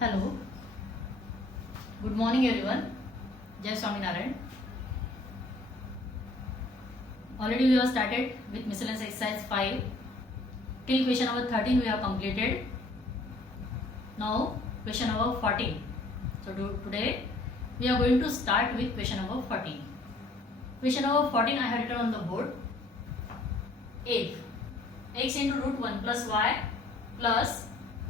Hello, good morning everyone. Jai Swaminarayan. Already we have started with miscellaneous exercise 5. Till question number 13 we have completed. Now question number 14. So today we are going to start with question number 14. Question number 14 I have written on the board. If x into root 1 plus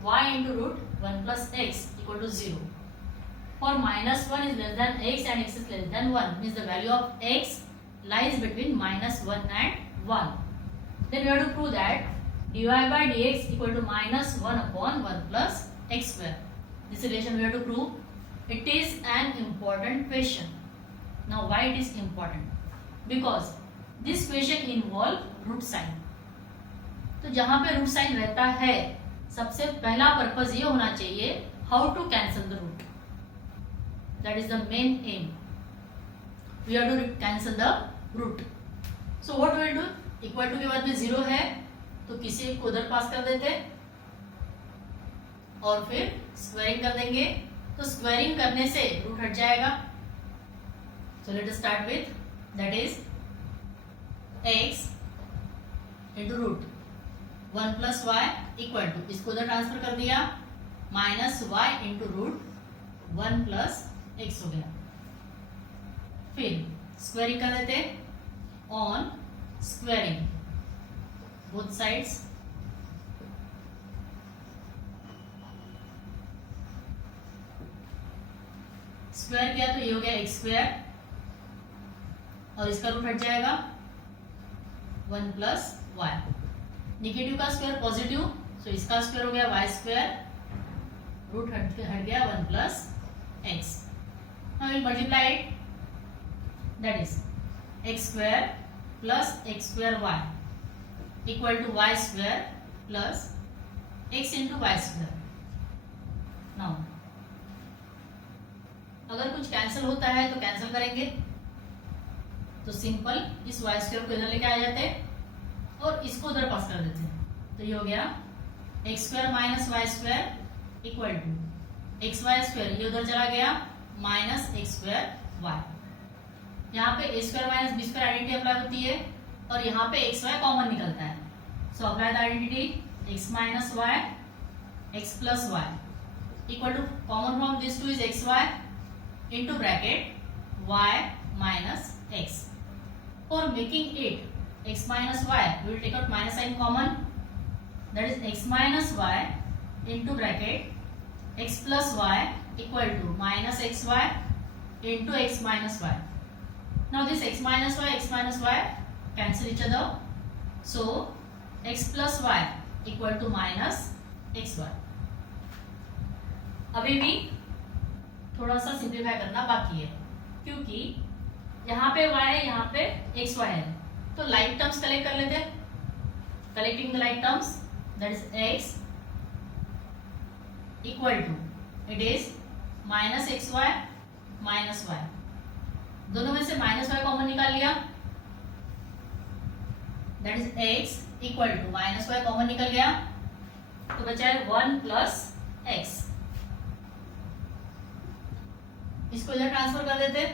y into root 1 plus x equal to 0. For minus 1 is less than x and x is less than 1, means the value of x lies between minus 1 and 1. Then we have to prove that dy by dx equal to minus 1 upon 1 plus x square. This relation we have to prove. It is an important question. Now why it is important? Because this question involve root sign. तो जहाँ पे root sine रहता है सबसे पहला purpose ये होना चाहिए how to cancel the root. That is the main aim. We have to cancel the root. So what will do, equal to के बाद में 0 है तो किसी एक को उधर पास कर देते और फिर स्क्वायरिंग कर देंगे. तो स्क्वायरिंग करने से रूट हट जाएगा. So let us start with that is x into root 1 plus y equal to, इसको उधर ट्रांसफर कर दिया, minus y into root 1 plus x हो गया. फिर स्क्वायरिंग कर देते on squaring both sides. Square किया तो ये हो गया एक्स स्क्वायर और इसका रूट हट जाएगा 1 प्लस वाई. निगेटिव का स्क्वायर पॉजिटिव, सो इसका स्क्वायर हो गया वाई स्क्वायर, रूट हट गया 1 plus x. Now will multiply it, that is x square plus x square y equal to y square plus x into y square. Now अगर कुछ cancel होता है तो कैंसिल करेंगे, तो सिंपल इस वाई स्क्वायर को इधर लेके आ जाते हैं और इसको उधर पास कर देते हैं. तो ये हो गया x square minus y square equal to x y square, ये उधर चला गया माइनस एक्स स्क्वायर वाई. यहाँ पे a square minus b square identity apply होती है और यहाँ पे एक्स वाई कॉमन निकलता है. So apply the identity x minus y x plus y equal to common from this two is x y into bracket y minus x. For making it x minus y, we will take out minus sign common, that is x minus y into bracket x plus y equal to minus xy into x minus y. Now this x minus y cancel each other, so x plus y equal to minus xy. अभी भी थोड़ा सा simplify करना बाकी है क्योंकि यहाँ पे y है, यहाँ पे xy है. तो लाइक टर्म्स कलेक्ट कर लेते हैं. Collecting the like terms, that is x equal to, it is minus x y minus y. दोनों में से माइनस वाई कॉमन निकाल लिया, that is x equal to minus y common निकल गया तो बचा है 1 प्लस एक्स. इसको इधर ट्रांसफर कर देते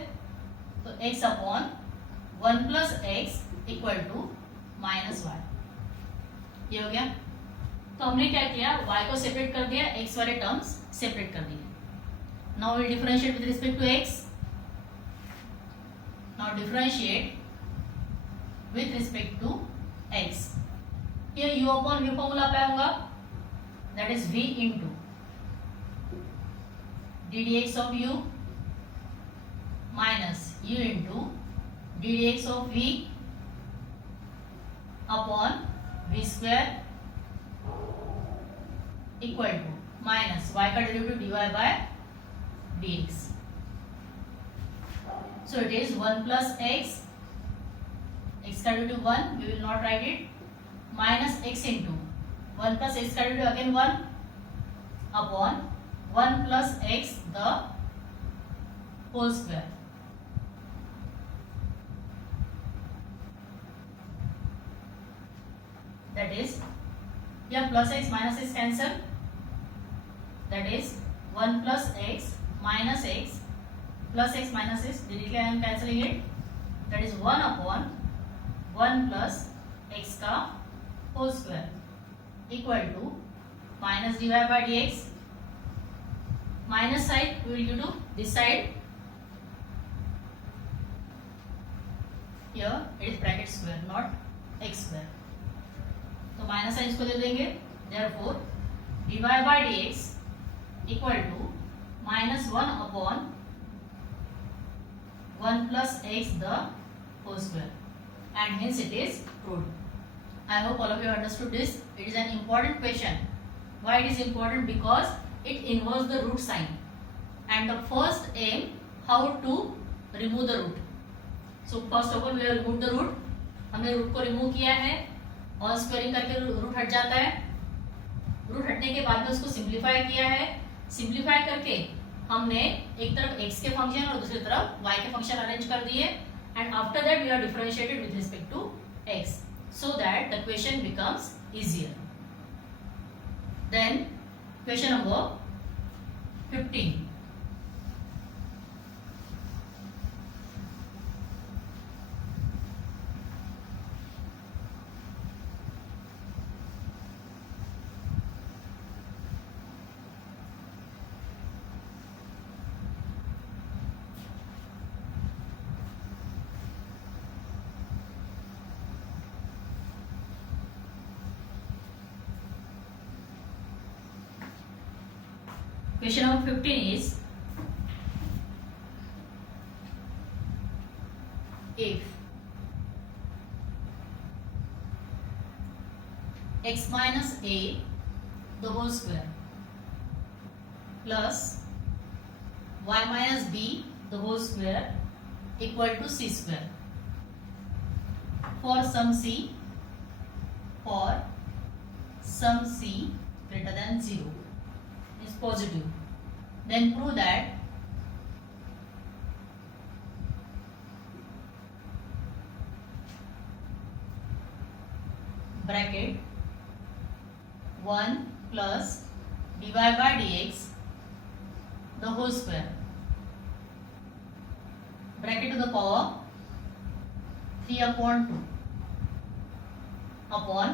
तो x upon 1 plus x equal to minus y. ये हो गया. तो हमने क्या किया, y को सेपरेट कर दिया, x वाले टर्म्स सेपरेट कर दिए. Now will differentiate with respect to x. Now differentiate with respect to x. ये u upon v formula apply होगा, that is v into D d x of u minus u into D d x of v upon v square equal to minus y का derivative dy by dx. So it is 1 plus x, x का derivative 1, we will not write it, minus x into 1 plus x का derivative again 1 upon 1 plus x the whole square. That is, yeah, plus x minus x cancel, that is 1 plus x minus x plus x minus x directly हम cancelling it, that is 1 upon 1 plus x का whole square equal to minus dy by dx. Minus side we will do to this side. Here it is bracket square, not x square. तो minus sign इसको दे देंगे, therefore dy by dx equal to minus 1 upon 1 plus x the whole square, and hence it is proved. I hope all of you understood this. It is an important question. Why it is important? Because it involves the root sign, and the first aim how to remove the root. So first of all we have removed the root. हमने root को remove किया है, on squaring करके root हट जाता है. Root हटने के बाद में उसको सिंप्लीफाई किया है. सिंप्लीफाई करके हमने एक तरफ x के फंक्शन और दूसरी तरफ y के फंक्शन अरेंज कर दिए, and after that we are differentiated with respect to x so that the question becomes easier. Then question number 15. Question number 15 is, if x minus a the whole square plus y minus b the whole square equal to c square for some c greater than 0 is positive, then prove that bracket 1 plus dy by dx the whole square bracket to the power 3 upon 2 upon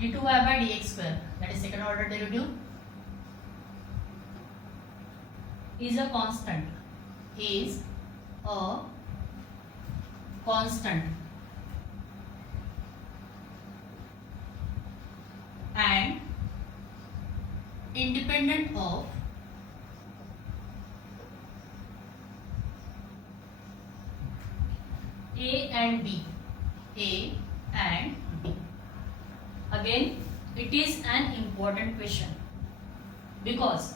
d2y by dx square, that is second order derivative, is a constant, and independent of a and b. Again, it is an important question because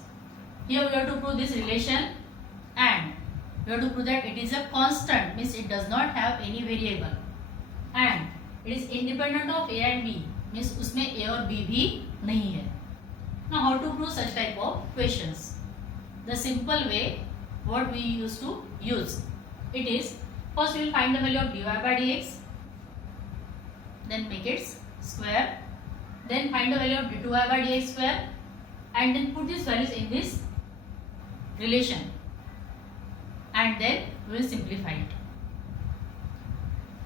here we have to prove this relation, and we have to prove that it is a constant, means it does not have any variable, and it is independent of a and b, means उसमें a और b भी नहीं है. Now how to prove such type of questions? The simple way what we used to use, it is first we will find the value of dy by dx, then make it square, then find the value of d2y by dx square, and then put these values in this relation, and then we will simplify it.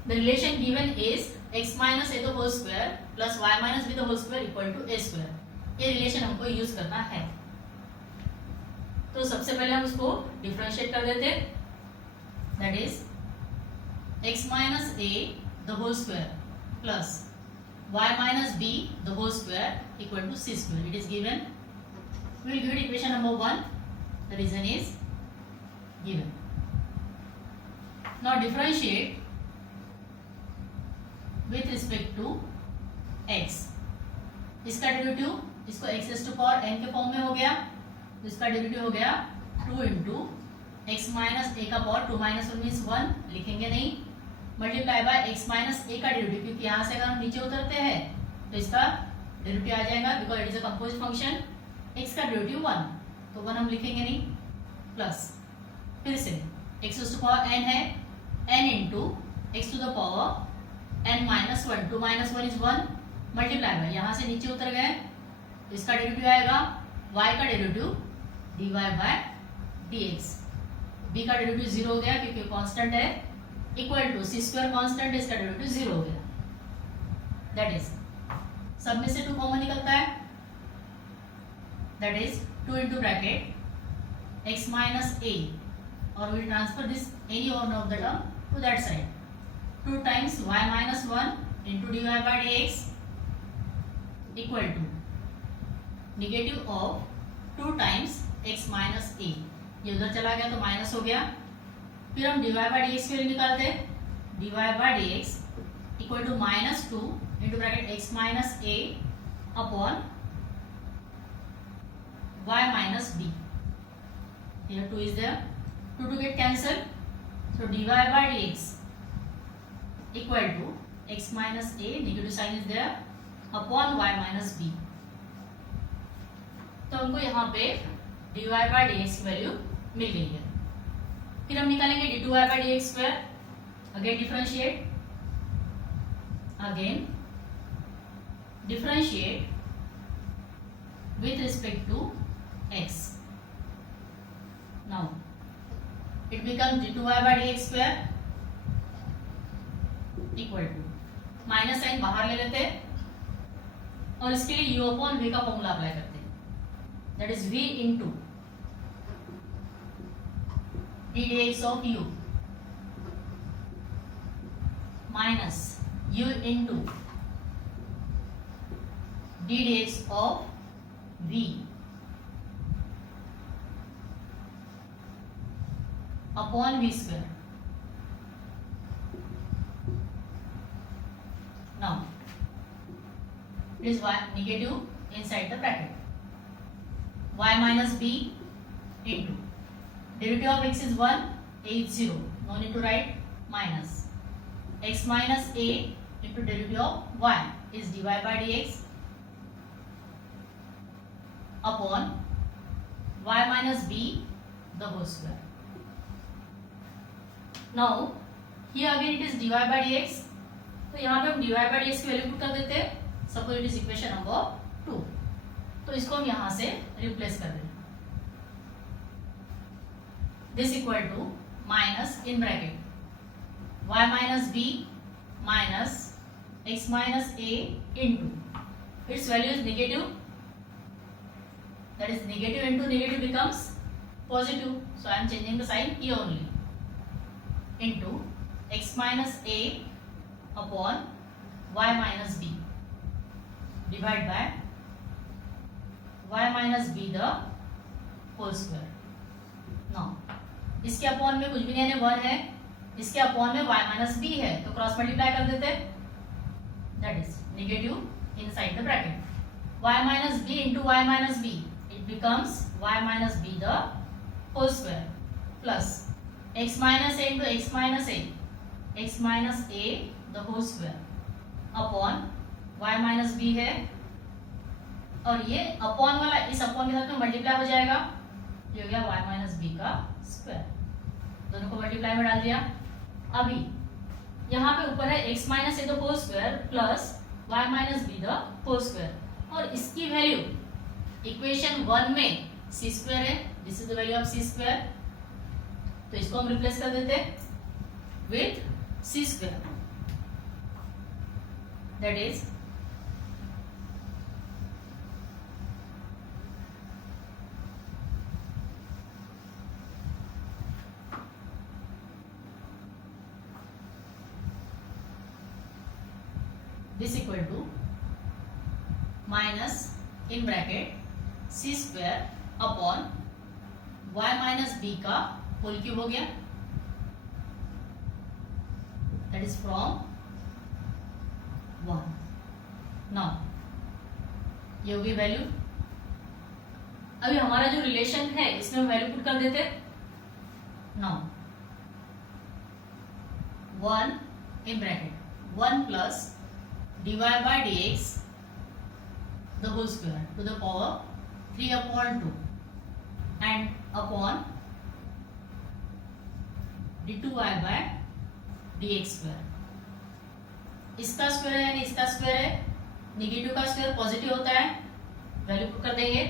The relation given is x minus a the whole square plus y minus b the whole square equal to a square. ये relation हमको use करना है. तो सबसे पहले हम उसको differentiate कर देते, that is x minus a the whole square plus y minus b the whole square equal to c square. It is given. We will give it equation number 1. The reason is given. Now differentiate with respect to x. इसका derivative, इसको x raised to power n के form में हो गया, तो इसका derivative हो गया 2 into x minus a का पावर 2 minus 1 means 1, लिखेंगे नहीं, multiply by x minus a का डेरिवेटिव, क्योंकि यहाँ से अगर हम नीचे उतरते हैं तो इसका डेरिवेटिव आ जाएगा, because it is a composite function. x का डेरिवेटिव 1, तो 1 हम लिखेंगे नहीं, प्लस फिर से x raised to power n है, n into x to the power n minus 1, 2 minus 1 is 1, multiply by, यहां से नीचे उतर गए, इसका डेरिवेटिव आएगा y का derivative dy by dx, b का डेरिवेटिव 0 हो गया क्योंकि कांस्टेंट है, equal to c square constant, इसका डेरिवेटिव 0 हो गया। दैट इज सब में से 2 कॉमन निकलता है, that is 2 into bracket x minus a, or we transfer this any one of the term to that side, 2 times y minus 1 into dy by dx equal to negative of 2 times x minus a, ये उधर चला गया तो minus हो गया। फिर हम dy by dx की वैल्यू निकालते हैं, dy by dx equal to minus 2 into bracket x minus a upon y minus b, here 2 is there, 2 get cancelled, so dy by dx equal to x minus a, negative sign is there, upon y minus b, तो हमको यहाँ पे dy by dx की value मिल गई है। फिर हम निकालेंगे d2y by dx square, again differentiate with respect to x, now it becomes d2y by dx square equal to, minus sign बाहर ले लेते और इसके लिए u अपॉन v का फॉर्मूला अप्लाई करते हैं, that is v into d dx of u minus u into d dx of v upon v square. Now it is y negative inside the bracket, y minus b into derivative of x is 1, a is 0, no need to write, minus x minus a into derivative of y is dy by dx upon y minus b the whole square. Now here again it is dy by dx, तो यहाँ पे हम dy by dx की value put कर देते हैं, suppose it is equation number 2, तो इसको हम यहाँ से रिप्लेस कर देंगे, this equal to minus in bracket y minus b minus x minus a into its value is negative, that is negative into negative becomes positive, so I am changing the sign here only, into x minus a upon y minus b divided by y minus b the whole square. now इसके upon में कुछ भी नहीं है, 1 है, इसके upon में y minus b है, तो क्रॉस मल्टीप्लाई कर देते, that is negative inside the bracket y minus b into y minus b, becomes y minus b the whole square plus x minus a into x minus a, x minus a the whole square upon y minus b है, और ये upon वाला इस upon के साथ में multiply हो जाएगा, ये हो गया y minus b का स्क्वायर, दोनों को मल्टीप्लाई में डाल दिया। अभी यहाँ पे ऊपर है x minus a the whole square plus y minus b the whole square, और इसकी वैल्यू इक्वेशन 1 में सी स्क्वायर है, this is the value of C square, तो इसको हम रिप्लेस कर देते with C square, that is this equal to minus in bracket C square upon y minus B का होल क्यूब हो गया, दैट इज फ्रॉम 1. नाउ ये होगी वैल्यू, अभी हमारा जो रिलेशन है इसमें हम वैल्यू पुट कर देते, now 1 in bracket 1 plus dy by dx the whole square to the power 3 upon 2 and upon d2y by dx square, इसका स्क्वायर है यानी इसका स्क्वायर है, निगेटिव का स्क्वायर पॉजिटिव होता है, वैल्यू पुट कर देंगे।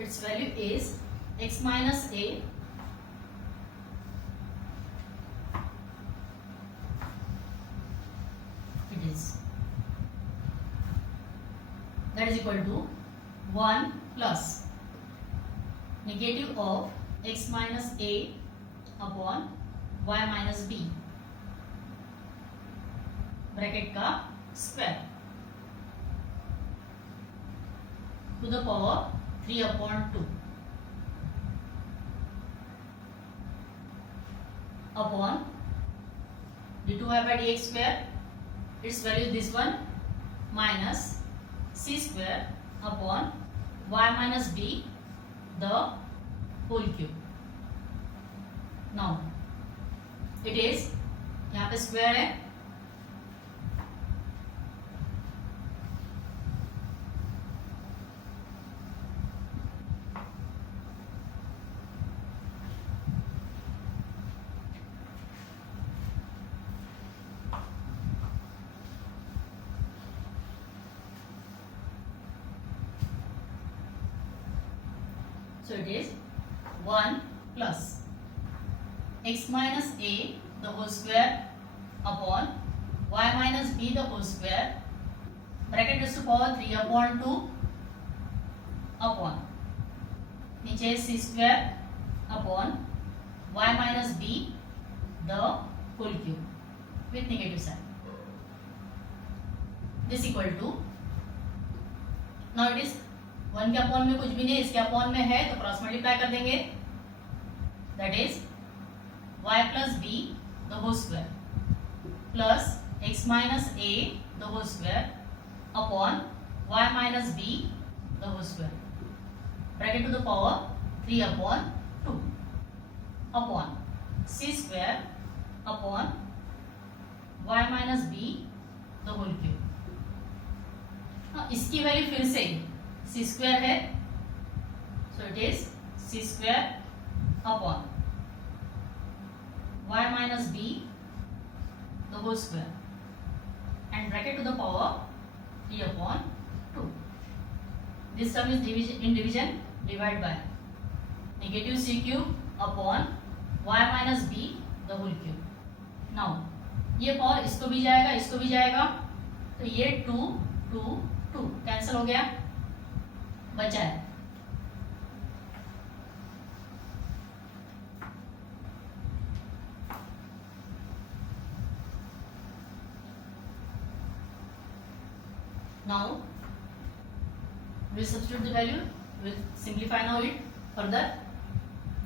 It's value is x minus a it is that is equal to 1 plus negative of x minus a upon y minus b bracket का square to the power 3/2 upon d2y by dx square, its value this one, minus c square upon y minus b the whole cube. Now it is, यहाँ पे square है, so it is 1 plus x minus a the whole square upon y minus b the whole square, bracket is to power 3/2 upon नीचे c square upon y minus b the whole cube with negative sign. This equal to, now it is 1 के upon में कुछ भी नहीं, इसके upon में है तो क्रॉस मल्टीप्लाई कर देंगे, that is y plus B the whole square plus x minus a the whole square upon y minus b the whole square, bracket to the power 3/2 upon c square upon y minus b the whole cube. इसकी value फिर से c square है, so it is c square upon y minus b the whole square and bracket to the power 3/2. This term is in division, divide by negative c cube upon y minus b the whole cube. Now ये power इसको भी जाएगा, इसको भी जाएगा, तो ये 2 2 2 cancel हो गया, बचा है now we will substitute the value, we will simplify now it further.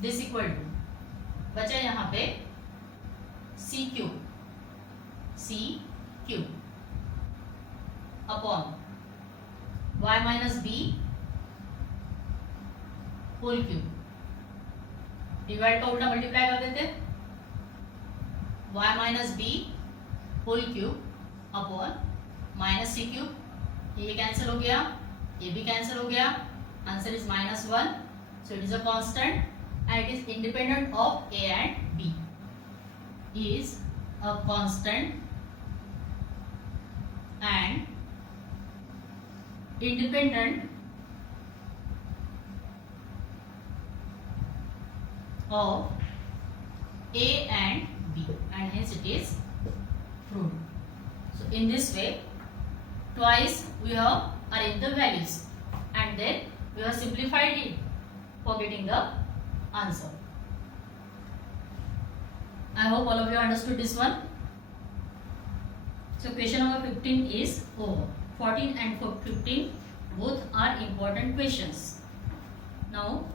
This equal to, बचा यहाँ पे c cube upon y minus b whole cube, divide का उल्टा मल्टीप्लाई कर देते, y minus b whole cube upon minus c cube, ये cancel हो गया, ये भी कैंसिल हो गया, answer is -1, so it is a constant and it is independent of a and b, is a constant and independent of a and b, and hence it is proved. So in this way twice we have arranged the values and then we have simplified it for getting the answer. I hope all of you understood this one. So question number 15 is over. 14 and 15 both are important questions. Now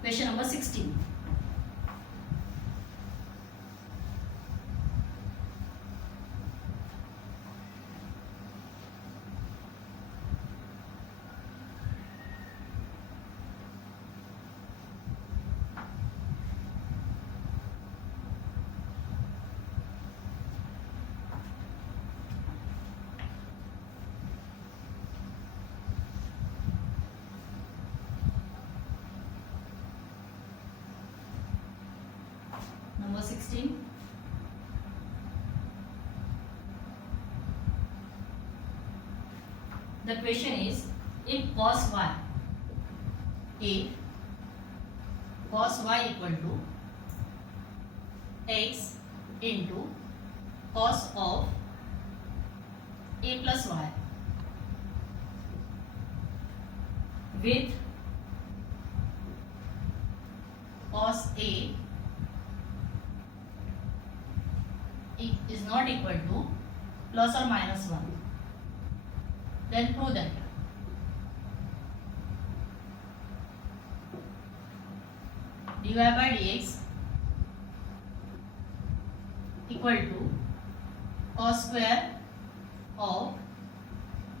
question number 16. 16. The question is, if cos y, if cos y equal to x into cos of a plus y with cos a is not equal to plus or minus 1, then prove that dy by dx equal to cos square of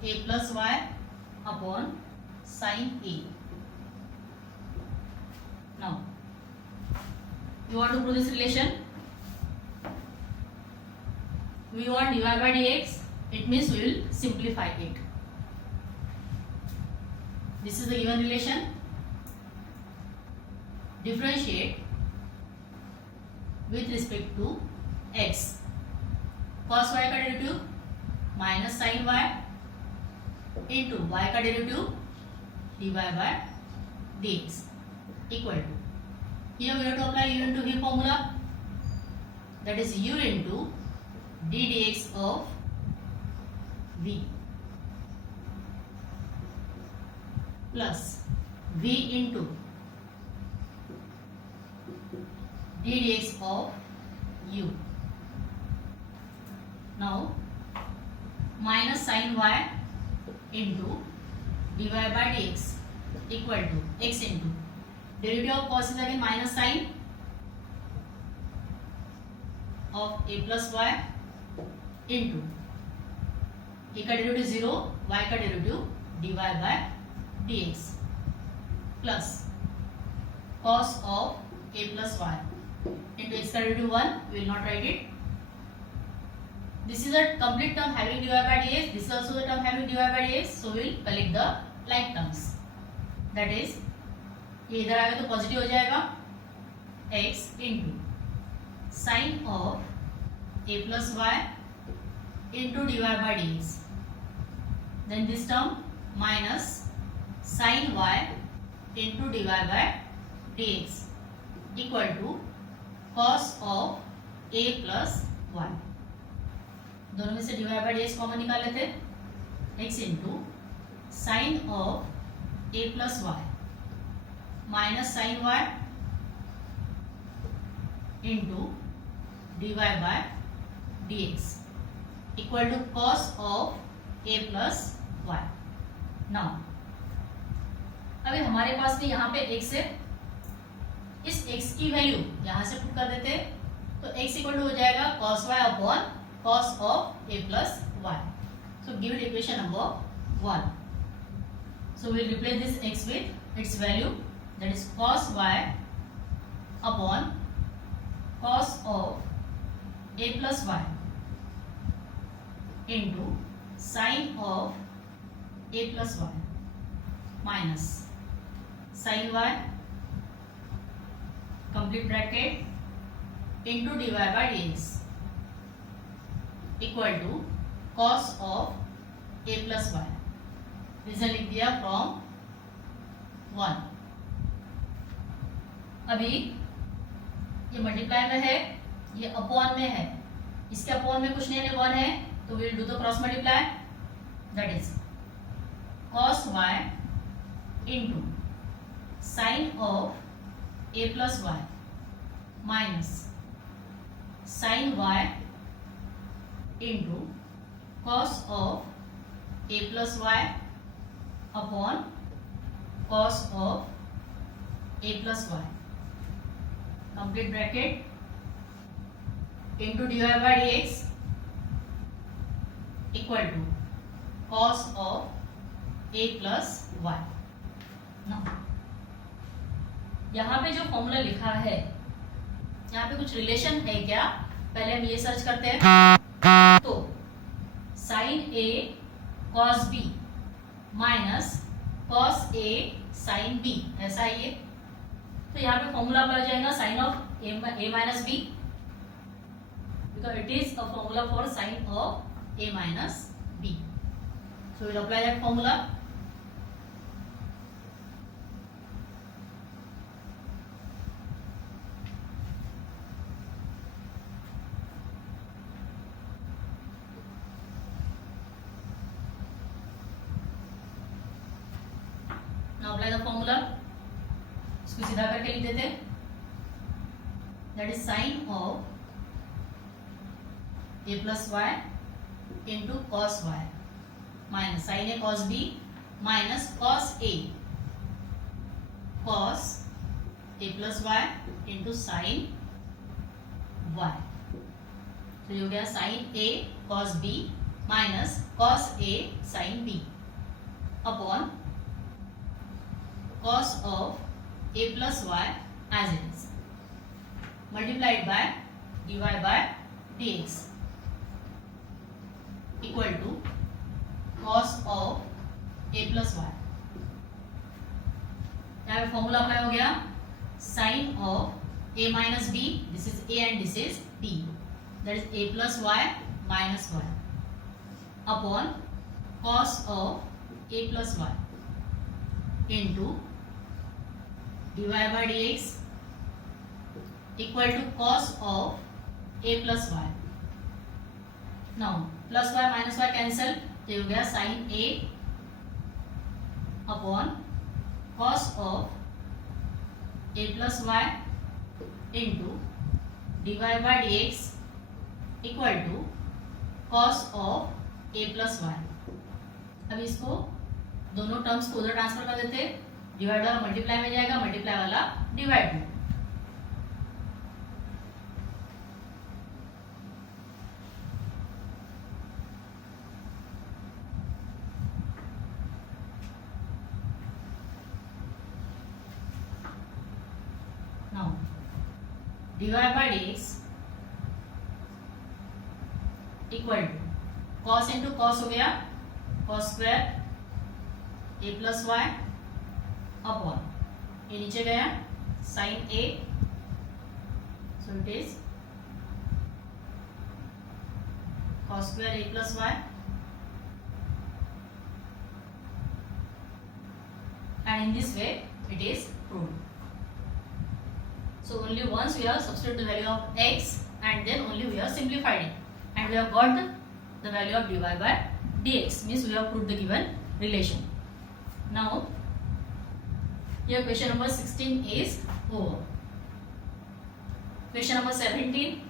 a plus y upon sin a. Now you want to prove this relation. We want dy by dx, it means we will simplify it. This is the given relation. Differentiate with respect to x. Cos y का derivative minus sin y into y का derivative dy by dx equal to, here we have to apply u into v formula, that is u into d dx of v plus v into d dx of u. Now minus sin y into dy by dx equal to x into derivative of cos is again minus sin of a plus y into a का derivative 0, y का derivative dy by dx plus cos of a plus y into x का derivative 1, we will not write it. This is a complete term having dy by dx, this is also the term having dy by dx, so we will collect the like terms, that is ये इधर आएगा तो positive हो जाएगा x into sin of a plus y into dy by dx, then this term minus sin y into dy by dx equal to cos of a plus y. दोनों में से dy by dx common निकाल लेते, x into sin of a plus y minus sin y into dy by dx equal to cos of a plus y. Now अभी हमारे पास में यहाँ पे x है, इस x की वैल्यू यहाँ से पुट कर देते, तो x इक्वल टू हो जाएगा cos y upon cos of a plus y. So give it equation number 1. So we will replace this x with its value, that is cos y upon cos of a plus y into sin of a plus y minus sin y complete bracket into dy by dx equal to cos of a plus y. Result लिख दिया from 1. अभी ये multiply में है, ये upon में है, इसके अपॉन में कुछ नहीं है, 1 है, तो we will do the cross multiply, that is cos y into sin of a plus y minus sin y into cos of a plus y upon cos of a plus y complete bracket into dy by dx equal to cos of a plus y. Now यहाँ पे जो formula लिखा है, यहाँ पे कुछ relation है क्या, पहले हम ये सर्च करते हैं, तो sin a cos b minus cos a sin b, ऐसा है ये, तो यहाँ पे फॉर्मूला आ जाएगा sin of a minus B because it is a formula for sine of a minus b. So we'll apply that formula. Now apply the formula. इसको सीधा करके लिख देते हैं. That is sine of a plus y into cos y minus sin a cos b minus cos a plus y into sin y. तो ये हो गया sin a cos b minus cos a sin b upon cos of a plus y as it is multiplied by dy by dx equal to cos of a plus y. यहाँ पे formula apply हो गया. Sine of a minus b, this is a and this is b, that is a plus y minus y upon cos of a plus y into dy by dx equal to cos of a plus y. Now plus y minus y cancel, तो ये हो गया sin a upon cos of a plus y into dy by dx equal to cos of a plus y. अब इसको दोनों terms को उधर transfer कर देते हैं. डिवाइड वाला मल्टीप्लाई में जाएगा, मल्टीप्लाई वाला डिवाइड में. Now dy by dx equal to cos into cos हो गया cos square a plus Y upon ये नीचे गया sin a, so it is cos square a plus y, and in this way it is proved. So only once we have substituted the value of x and then only we have simplified it and we have got the value of dy by dx, means we have proved the given relation. Now here question number 16 is over. Question number 17,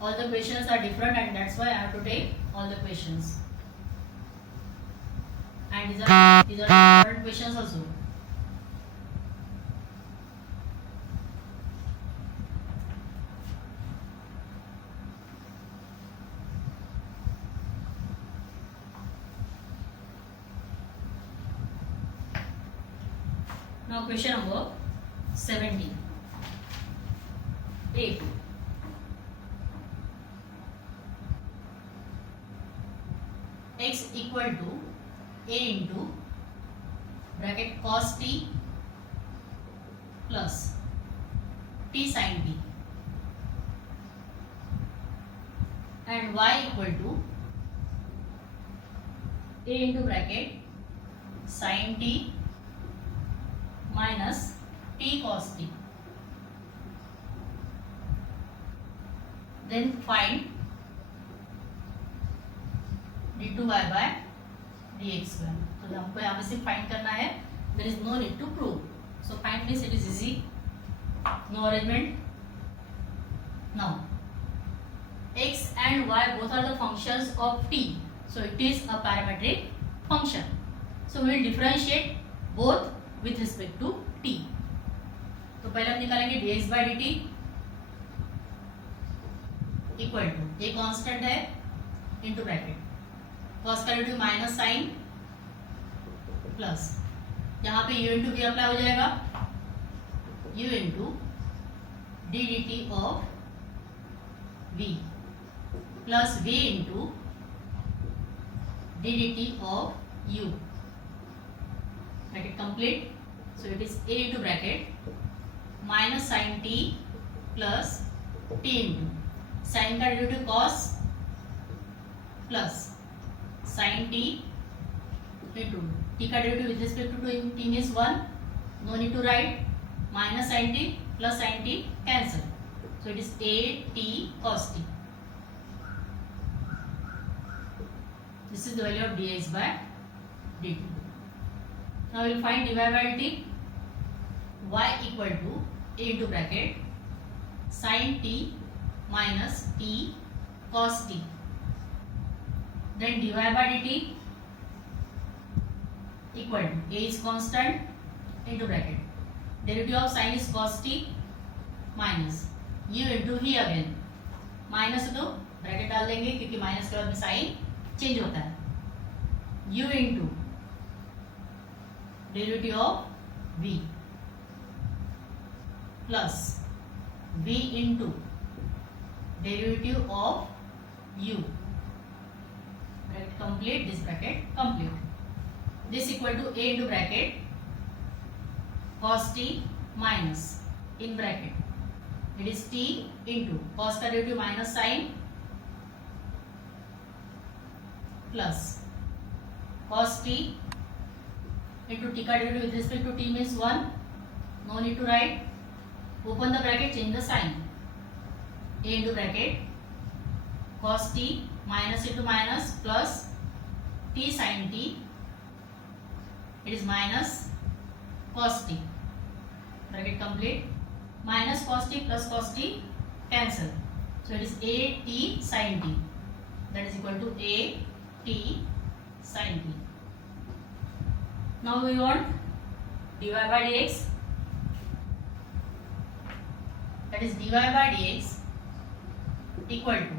all the questions are different and that's why I have to take all the questions, and these are different questions also. Now question number 17. A2. X equal to a into bracket cos t plus t sin t, and y equal to a into bracket sin t minus t cos t. Then find d2y by dx square. तो हमको यहाँ पे सिर्फ find करना है. There is no need to prove. So find means it is easy. No arrangement. Now x and y both are the functions of t. So it is a parametric function. So we will differentiate both with respect to t. तो पहले हम निकालेंगे dx by dt equal to a constant है into bracket cos का value minus sine plus यहाँ पे u into v apply हो जाएगा, u into D D T of v plus v into D D T of u. Make it complete. So it is a into bracket minus sin t plus t into sine का derivative cos plus sine t into t का derivative with respect to t means 1, no need to write, minus sine t plus sine t cancel, so it is a t cos t. This is the value of dx by dt. Now we will find dy by dt. Y equal to a into bracket sin t minus t cos t. Then dy by dt equal to a is constant into bracket derivative of sin is cos t minus u into v again minus तो bracket डाल देंगे क्योंकि minus के बाद में sign change होता है, u into derivative of v plus v into derivative of u, bracket complete, this bracket complete, this equal to a into bracket cos t minus in bracket it is t into cos का derivative minus sine plus cos t into t का derivative with respect to t means 1, no need to write, open the bracket, change the sign, a into bracket cos t minus into minus plus t sin t, it is minus cos t, bracket complete, minus cos t plus cos t cancel, so it is a t sin t, that is equal to a t sin t. Now we want dy by dx, that is dy by dx equal to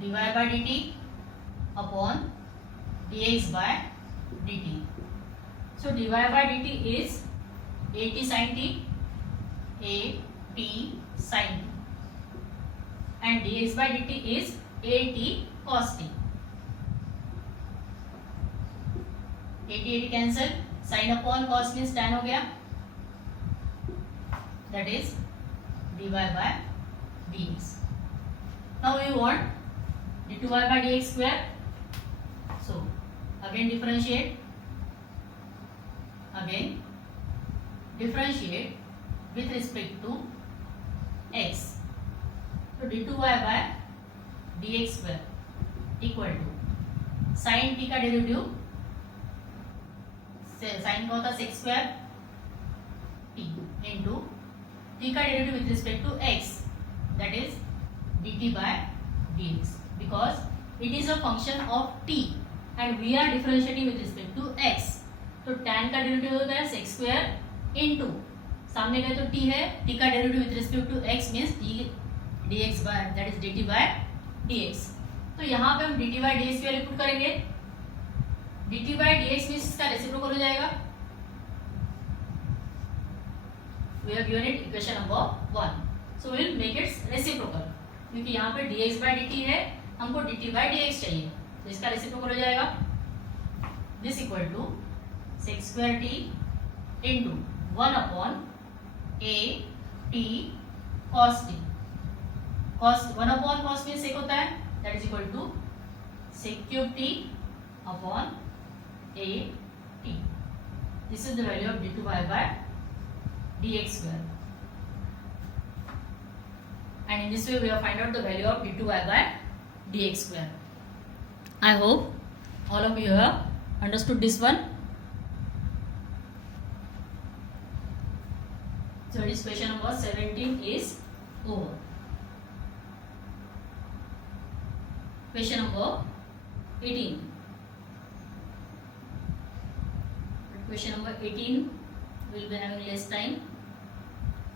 dy by dt upon dx by dt. So dy by dt is a t sin t, a t sin t, and dx by dt is a t cos t. a t cancel, sin upon cos means tan हो गया, that is dy by dx. Now we want dy by dx square, so again differentiate with respect to x, so d2y by dx square equal to sin t का derivative, sign का होता sec square t into t का derivative with respect to x, that is dt by dx, because it is a function of t and we are differentiating with respect to x, तो tan का derivative होता है sec square into सामने गए तो t है, t का derivative with respect to x means t dx by that is dt by dx. तो यहाँ पे हम dt by dx की वैल्यू पुट करेंगे, dt by dx मींस इसका रेसिप्रोकल हो जाएगा, we have given it equation number 1, so we will make its reciprocal, क्योंकि यहाँ पे dx by dt है, हमको dt by dx चाहिए, तो इसका रेसिप्रोकल हो जाएगा, this equal to sec square t into 1 upon a t cos t, cos 1 upon cos means sec होता है, that is equal to sec cube t upon a t. This is the value of d2y by dx square, and in this way we have find out the value of d2y by dx square. I hope all of you have understood this one. So this question number 17 is over. Question number 18. Question number 18 we will be having less time,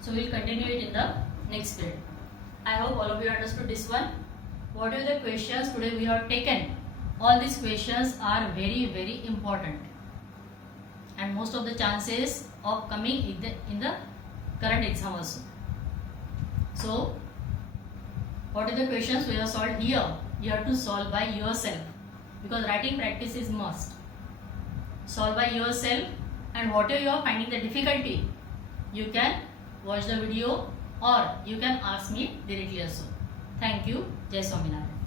so we will continue it in the next period. I hope all of you understood this one. What are the questions today we have taken? All these questions are very very important, and most of the chances of coming in the current exam also. So what are the questions we have solved here? You have to solve by yourself, because writing practice is must. Solve by yourself, and whatever you are finding the difficulty, you can watch the video or you can ask me directly also. Thank you. जय स्वामीनारायण।